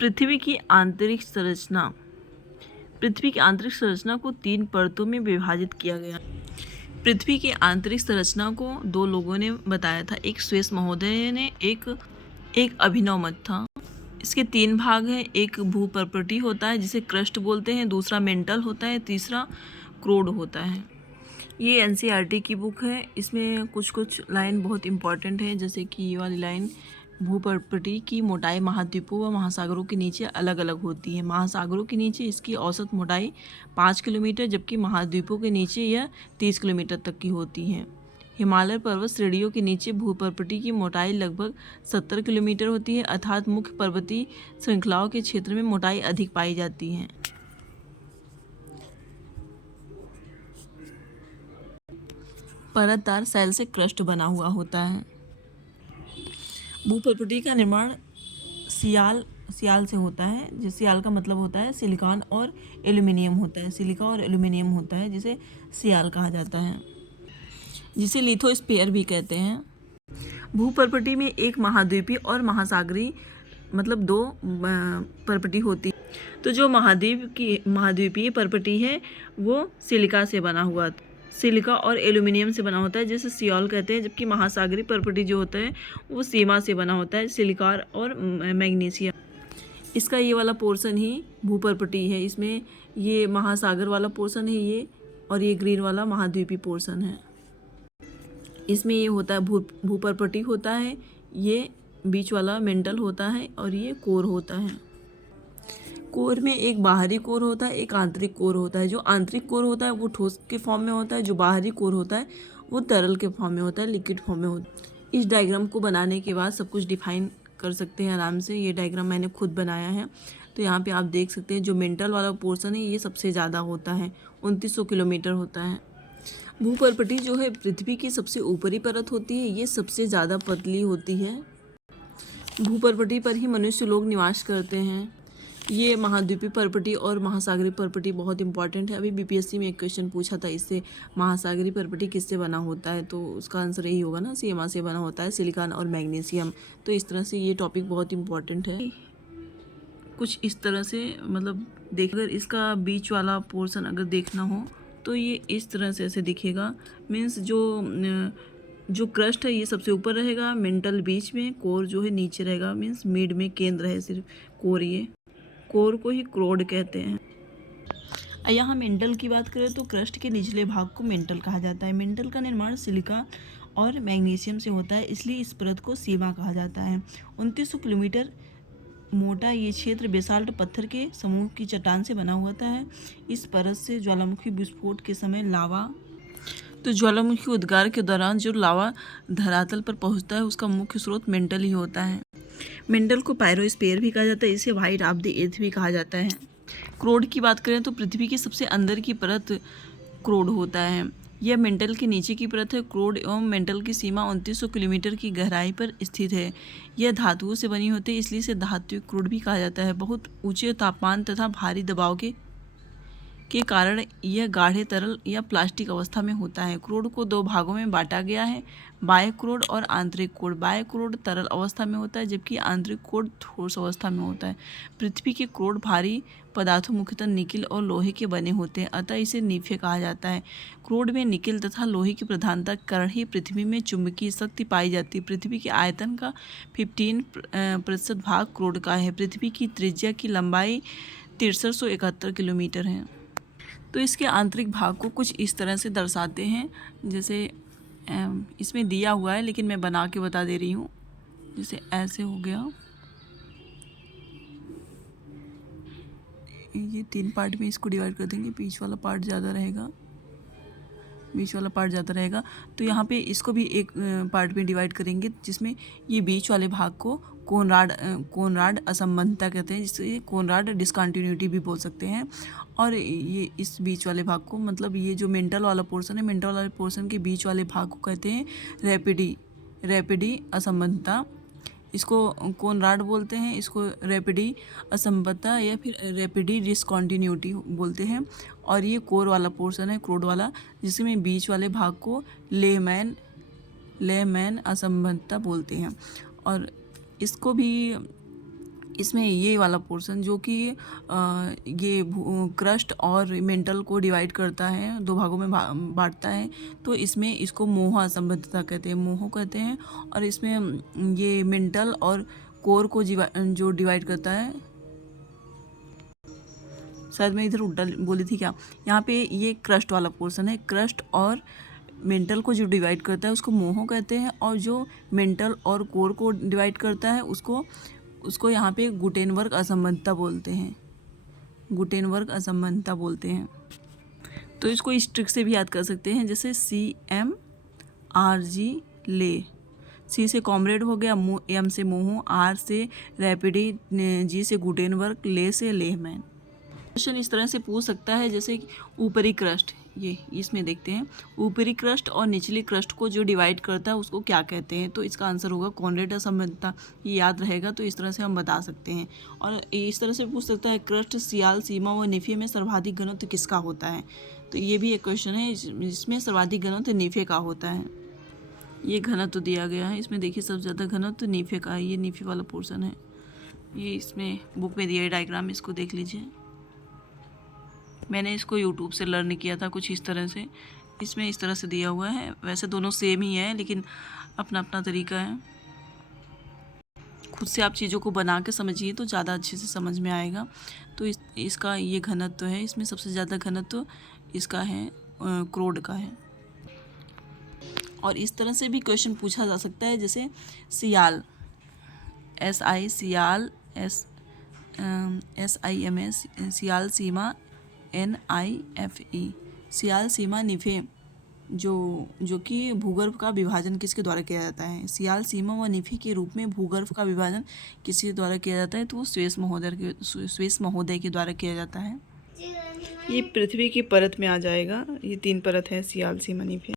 पृथ्वी की आंतरिक संरचना। पृथ्वी की आंतरिक संरचना को 3 परतों में विभाजित किया गया। पृथ्वी की आंतरिक संरचना को 2 लोगों ने बताया था, एक स्वेस महोदय ने, एक अभिनव मत था। इसके 3 भाग हैं। एक भूपर्पटी होता है जिसे क्रस्ट बोलते हैं, दूसरा मेंटल होता है, तीसरा क्रोड होता है। ये एनसीईआरटी की बुक है। इसमें कुछ कुछ लाइन बहुत इंपॉर्टेंट है, जैसे कि ये वाली लाइन, भूपर्पटी की मोटाई महाद्वीपों व महासागरों के नीचे अलग अलग होती है। महासागरों के नीचे इसकी औसत मोटाई 5 किलोमीटर, जबकि महाद्वीपों के नीचे यह 30 किलोमीटर तक की होती है। हिमालय पर्वत श्रेणियों के नीचे भूपर्पटी की मोटाई लगभग 70 किलोमीटर होती है, अर्थात मुख्य पर्वतीय श्रृंखलाओं के क्षेत्र में मोटाई अधिक पाई जाती है। परतदार सेल से क्रस्ट बना हुआ होता है। भूपर्पटी का निर्माण सियाल से होता है, जिस सियाल का मतलब होता है सिलिकॉन और एल्यूमिनियम होता है। सिलिका और एल्यूमिनियम होता है जिसे सियाल कहा जाता है, जिसे लिथोस्फीयर भी कहते हैं। भूपर्पटी में एक महाद्वीपीय और महासागरीय मतलब 2 पर्पटी होती है। तो जो महाद्वीपीय पर्पटी है वो सिलिका और एल्यूमिनियम से बना होता है, जिसे सियोल कहते हैं, जबकि महासागरीय पर्पटी जो होता है वो सीमा से बना होता है, सिलिका और मैग्नीशियम। इसका ये वाला पोर्शन ही भूपर्पटी है। इसमें ये महासागर वाला पोर्शन है ये, और ये ग्रीन वाला महाद्वीपीय पोर्शन है। इसमें ये होता है भूपर्पटी होता है, ये बीच वाला मेंटल होता है, और ये कोर होता है। कोर में एक बाहरी कोर होता है, एक आंतरिक कोर होता है। जो आंतरिक कोर होता है वो ठोस के फॉर्म में होता है, जो बाहरी कोर होता है वो तरल के फॉर्म में होता है, लिक्विड फॉर्म में होता है। इस डायग्राम को बनाने के बाद सब कुछ डिफाइन कर सकते हैं आराम से। ये डायग्राम मैंने खुद बनाया है। तो यहाँ पे आप देख सकते हैं जो मेंटल वाला पोर्शन है ये सबसे ज़्यादा होता है, 2900 किलोमीटर होता है। भूपर्पटी जो है पृथ्वी की सबसे ऊपरी परत होती है, ये सबसे ज़्यादा पतली होती है। भूपर्पटी पर ही मनुष्य लोग निवास करते हैं। ये महाद्वीपीय पर्पटी और महासागरीय पर्पटी बहुत इंपॉर्टेंट है। अभी बीपीएससी में एक क्वेश्चन पूछा था इससे, महासागरीय पर्पटी किससे बना होता है, तो उसका आंसर यही होगा ना, सीमा से बना होता है, सिलिकॉन और मैग्नीशियम। तो इस तरह से ये टॉपिक बहुत इंपॉर्टेंट है। कुछ इस तरह से मतलब अगर इसका बीच वाला पोर्शन अगर देखना हो तो ये इस तरह से ऐसे दिखेगा। मीन्स जो क्रस्ट है ये सबसे ऊपर रहेगा, मेंटल बीच में, कोर जो है नीचे रहेगा, मीन्स मिड में केंद्र है सिर्फ कोर। ये कोर को ही क्रोड कहते हैं। यहाँ मेंटल की बात करें तो क्रस्ट के निचले भाग को मेंटल कहा जाता है। मेंटल का निर्माण सिलिका और मैग्नीशियम से होता है, इसलिए इस परत को सीमा कहा जाता है। 2900 किलोमीटर मोटा ये क्षेत्र बेसाल्ट पत्थर के समूह की चट्टान से बना हुआ है। इस परत से ज्वालामुखी विस्फोट के समय ज्वालामुखी उद्गार के दौरान जो लावा धरातल पर पहुंचता है उसका मुख्य स्रोत मेंटल ही होता है। मेंटल को पायरोस्फीयर भी कहा जाता है, इसे व्हाइट ऑफ द अर्थ भी कहा जाता है। क्रोड की बात करें तो पृथ्वी की सबसे अंदर की परत क्रोड होता है। यह मेंटल के नीचे की परत है। क्रोड एवं मेंटल की सीमा 2900 किलोमीटर की गहराई पर स्थित है। यह धातुओं से बनी होती है, इसलिए इसे धात्विक क्रोड भी कहा जाता है। बहुत ऊंचे तापमान तथा भारी दबाव के कारण यह गाढ़े तरल या प्लास्टिक अवस्था में होता है। क्रोड को 2 भागों में बांटा गया है, बाह्य क्रोड और आंतरिक क्रोड। बाह्य क्रोड तरल अवस्था में होता है, जबकि आंतरिक क्रोड ठोस अवस्था में होता है। पृथ्वी के क्रोड भारी पदार्थों मुख्यतः निकिल और लोहे के बने होते हैं, अतः इसे निफे कहा जाता है। क्रोड में निकिल तथा लोहे की प्रधानता के कारण ही पृथ्वी में चुंबकीय शक्ति पाई जाती है। पृथ्वी के आयतन का 15% भाग क्रोड का है। पृथ्वी की त्रिज्या की लंबाई 6371 किलोमीटर है। तो इसके आंतरिक भाग को कुछ इस तरह से दर्शाते हैं, जैसे इसमें दिया हुआ है लेकिन मैं बना के बता दे रही हूँ। जैसे ऐसे हो गया, ये 3 पार्ट में इसको डिवाइड कर देंगे। बीच वाला पार्ट ज़्यादा रहेगा, तो यहाँ पे इसको भी एक पार्ट में डिवाइड करेंगे, जिसमें ये बीच वाले भाग को कोनराड असंबंधता कहते हैं, जिसे कोनराड डिसकंटिन्यूटी भी बोल सकते हैं। और ये इस बीच वाले भाग को, मतलब ये जो मेंटल वाला पोर्शन है, मेंटल वाले पोर्शन के बीच वाले भाग को कहते हैं रैपिडी असंबंधता। इसको कोनराड बोलते हैं, इसको रैपिडी असंबंधता या फिर रैपिडी डिसकंटिन्यूटी बोलते हैं। और ये कोर वाला पोर्शन है, क्रोड वाला, जिसमें बीच वाले भाग को लेमैन असंबंधता बोलते हैं। और इसको भी इसमें ये वाला पोर्शन जो कि ये क्रस्ट और मेंटल को डिवाइड करता है, दो भागों में बांटता है, तो इसमें इसको मोह असंबद्धता कहते हैं, मोह कहते हैं। और इसमें ये मेंटल और कोर को जो डिवाइड करता है, शायद मैं इधर उल्टा बोली थी क्या, यहाँ पे ये क्रस्ट वाला पोर्शन है। क्रस्ट और मेंटल को जो डिवाइड करता है उसको मोह कहते हैं, और जो मेंटल और कोर को डिवाइड करता है उसको यहाँ पे गुटेनबर्ग असंबद्धता बोलते हैं, गुटेनबर्ग असंबद्धता बोलते हैं। तो इसको इस ट्रिक से भी याद कर सकते हैं, जैसे CMRG ले, C से कॉमरेड हो गया, M से मोह, R से रैपिडी, G से गुटेनबर्ग, ले से लेहमैन। क्वेश्चन इस तरह से पूछ सकता है, जैसे ऊपरी क्रस्ट, ये इसमें देखते हैं, ऊपरी क्रस्ट और निचली क्रस्ट को जो डिवाइड करता है उसको क्या कहते हैं, तो इसका आंसर होगा कॉनरेड असंबद्धता। ये याद रहेगा तो इस तरह से हम बता सकते हैं। और इस तरह से पूछ सकता है, क्रस्ट, सियाल, सीमा व निफे में सर्वाधिक घनत्व किसका होता है, तो ये भी एक क्वेश्चन है। इसमें सर्वाधिक घनत्व निफे का होता है। ये घनत्व दिया गया है, इसमें देखिए सबसे ज़्यादा घनत्व निफे का है, ये निफे वाला पोर्शन है। ये इसमें बुक में दिया है डायग्राम, इसको देख लीजिए। मैंने इसको यूट्यूब से लर्न किया था कुछ इस तरह से, इसमें इस तरह से दिया हुआ है। वैसे दोनों सेम ही है, लेकिन अपना अपना तरीका है। खुद से आप चीज़ों को बना के समझिए तो ज़्यादा अच्छे से समझ में आएगा। तो इसका ये घनत्व है, इसमें सबसे ज़्यादा घनत्व इसका है, क्रोड का है। और इस तरह से भी क्वेश्चन पूछा जा सकता है, जैसे सियाल, SI सियाल, SIMS सियाल, सीमा NIFE, सियाल, सीमा, निफे, जो कि भूगर्भ का विभाजन किसके द्वारा किया जाता है, सियाल, सीमा व निफे के रूप में भूगर्भ का विभाजन किसके द्वारा किया जाता है, तो वो स्वेस महोदय के द्वारा किया जाता है। ये पृथ्वी की परत में आ जाएगा, ये 3 परत है, सियाल, सीमा, निफे।